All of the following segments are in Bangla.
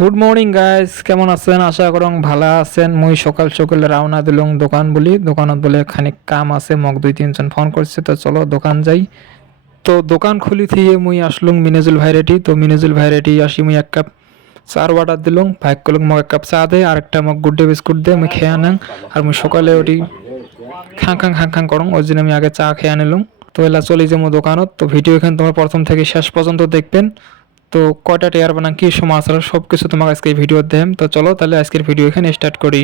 গুড মর্নিং গাইজ, কেমন আছেন? আশা করং ভালো আছেন। মুই সকাল সকালে রাওনা দিলুম দোকান বলি। দোকানত বলে খানিক কাম আছে, মগ 2-3 জন ফোন করছে, তো চলো দোকান যাই। তো দোকান খুলি থিয়ে মুই আসলুম মিনেজুল ভাইরেটি। তো মিনেজুল ভাইরেটি আসি মুই 1 কাপ চার অর্ডার দিলুম। ভাই কলুম মগ 1 কাপ চা দে আর একটা মগ গুড ডে বিস্কুট দে, মুই খেয়ে আনাং। আর মুই সকালে ওটি খাং খাং করং, ওই জন্য আমি আগে চা খেয়ে আনিলুম। তো এলা চলে যাবো দোকানত। তো ভিডিও এখানে তোমরা প্রথম থেকে শেষ পর্যন্ত দেখবেন। তো কয়টা টিয়ার বানাং, কি সময় আসলে সব কিছু তোমাকে আজকে ভিডিও দেম। তো চলো তাহলে আজকের ভিডিও এখানে স্টার্ট করি।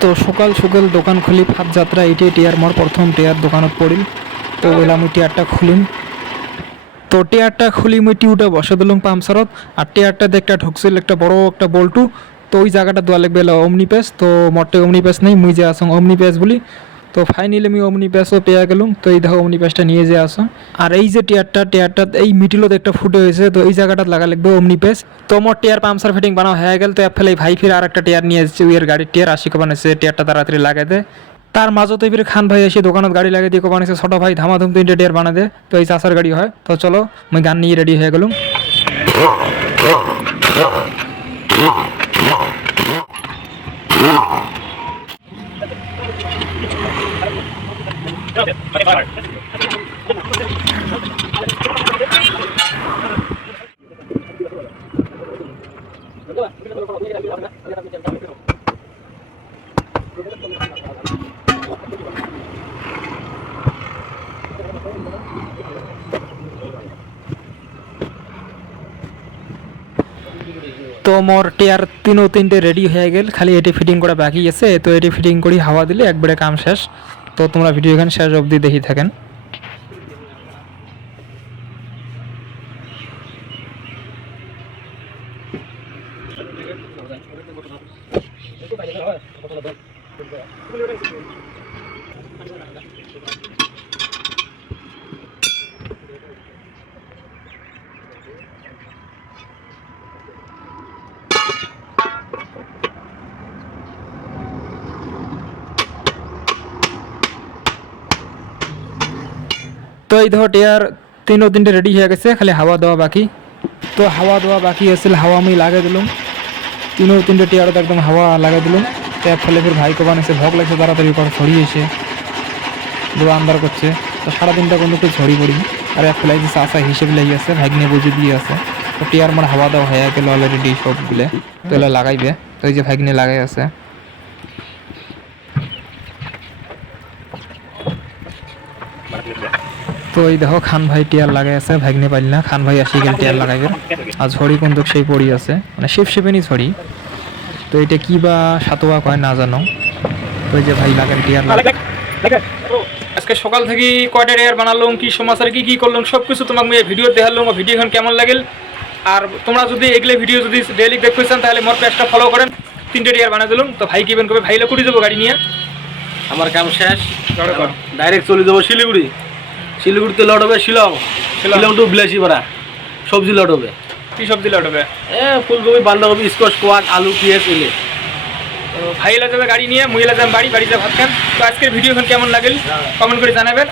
তো সকাল সকাল দোকান খুলি, ফাঁদ যাত্রা এটাই টিয়ার মোর প্রথম টিয়ার দোকানত পড়িল। তো ওইলা আমি টিয়ারটা খুলিম। তো টিয়ারটা খুলি মুই টিউটা বসে দিলাম পাম্পসারত। আর টিয়ারটা দেখটা ঢুকছিল একটা বড় একটা বল্টু। তো ওই জায়গাটা দোয়া লাগবে অমনি পেস। তো মোটে অমনি পেস নেই, মুই যে আসং অমনি পেস বলি। তো ফাইনালি আমি অমনি পেসও পেয়ে গেলুম। তো এই দেখো অমনি পেসটা নিয়ে যে আসো। আর এই যে টিয়ারটা এই মিডিলত একটা ফুটে হয়েছে, তো এই জায়গাটা লাগা লাগবে অমনি পেস। তো মোট টিয়ার পাম্পসার ফিটিং বানাও হয়ে গেল। তো ফেলে ভাই ফির আর একটা টিয়ার নিয়ে এসেছে, ওইয়ের গাড়ির টিয়ার 80 কো বানিয়েছে। টিয়ারটা তাড়াতাড়ি লাগাই দে। তার মাঝতে ফির খান ভাই এসে দোকানত গাড়ি লাগিয়ে দিয়ে বানিয়েছে ছোট ভাই ধামাধুম 3টে টিয়ার বানা দে। তো এই চাষার গাড়ি হয়। তো চলো আমি গান নিয়ে রেডি হয়ে গেলুম। তো মোর টিয়ার 3টে রেডি হয়ে গেল, খালি এটি ফিটিং করা বাকি আছে। তো এটি ফিটিং করি হাওয়া দিলে একবারে কাম শেষ। তো তোমরা ভিডিও এখানে শেষ অবধি দেখি থাকেন। তো এই ধর টিয়ার 3টে রেডি হয়ে গেছে, খালি হাওয়া দেওয়া বাকি। তো হাওয়া দেওয়া বাকি আছিল, হাওয়া আমি লাগিয়ে দিলাম। 3টে টিয়ারত একদম হাওয়া লাগিয়ে দিলাম। ট্যাপ ফেলে ফির ভাই কবান এসে ভোগ লাগছে, তাড়াতাড়ি করে ছড়িয়ে এসে দোয়া আন্দার করছে। তো সারাদিনটা কিন্তু একটু ঝড়ি পড়ি। আর এক ফেলাই যে চাষা হিসেবে লেগে আছে, ভাগ্নে বুঝে দিয়ে আছে। তো টিয়ার মানে হাওয়া দেওয়া হয়ে গেল অলরেডি সবগুলো। তো এগুলো লাগাইবে। তো এই যে ভাগ্নে লাগাই আছে। তো এই দেখো খান ভাই টিয়ার লাগাই আছে, ভাগ্নে পাইল না। খান ভাই আসি গেল টিয়ার লাগাইবে। আর ঝড়ি কিন্তু সেই পড়ি আছে, মানে শিপনি ঝড়ি। তো এটা কি বা সাতোয়া কয় না জানো। তো এই যে ভাই লাগান টিয়ার লাগাই। আজকে সকাল থেকে কয়টা টিয়ার বানালাম, কি সমাচার কি করলাম সবকিছু তোমাকে ভিডিও দেখালাম। ভিডিও এখন কেমন লাগেল। আর তোমরা যদি এগুলো ভিডিও যদি ডেইলি দেখতে চান তাহলে মোর পেজটা ফলো করেন। 3টে টিয়ার বানাই দিলাম। তো ভাই কিবেন করবে, ভাইলে কুড়ি যাবো গাড়ি নিয়ে। আমার কাম শেষ, ডাইরেক্ট চলে যাবো শিলিগুড়ি। শিলিগুড়িতে লড হবে শিলং টু বিলাসীপাড়া। সবজি লড হবে। কি সবজি লড হবে? ফুলকপি, বাঁধাকপি, স্কোয়াশ, কোয়াক, আলু, পেঁয়াজ এলে। তো ভাইলা যাবে গাড়ি নিয়ে, মুইলা যাবে বাড়িতে ভাত খান। তো আজকের ভিডিও এখন কেমন লাগেল কমেন্ট করে জানাবেন।